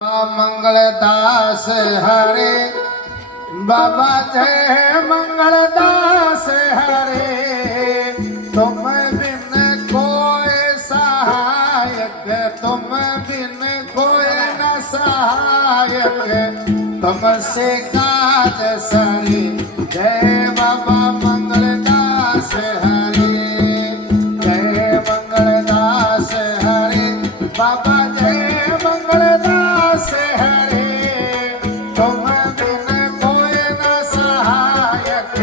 मंगलदास हरे बाबा जय मंगलदास हरे तुम बिन कोई सहायक तुम बिन कोई न सहायक तुमसे काज सरे जय बाबा मंगलदास हरे जय मंगलदास हरे बाबा जय मंगलदास हरे तुम बिन कोई न सहायक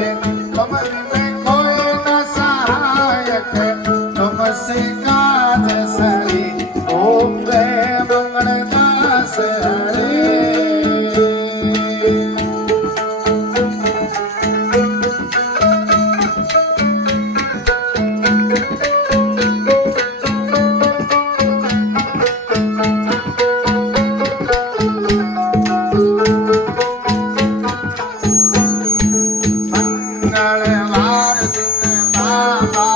तुम बिन कोई न सहायक तुमसे काज सरे ओम जय मंगलदास हरे। मंगलवार दिन बाबा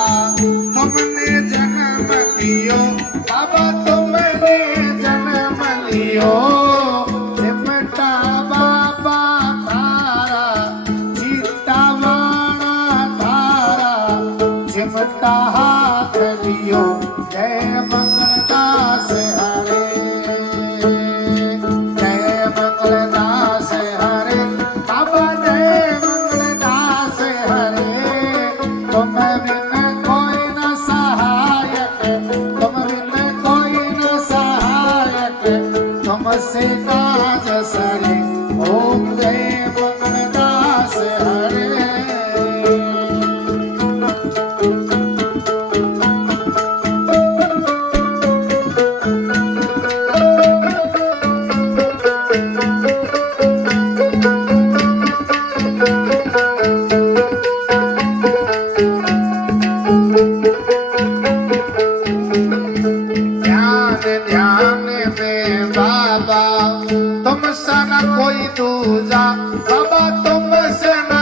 तुमने जन्म लियो बाबा तुमने जन्म लियो सिमटा बाबा तारा सीतावाणा तारा सिमटा हाथ लियो जय मंगलदास हरे जय मंगलदास हरे बाबा जय मंगलदास हरे तुम बिन कोई न सहायक तुम बिन कोई न सहायक तुमसे काज सरे ओम जय मंगलदास हरे। ध्यान ध्यान में बाबा तुमसे न कोई दूजा बाबा तुमसे न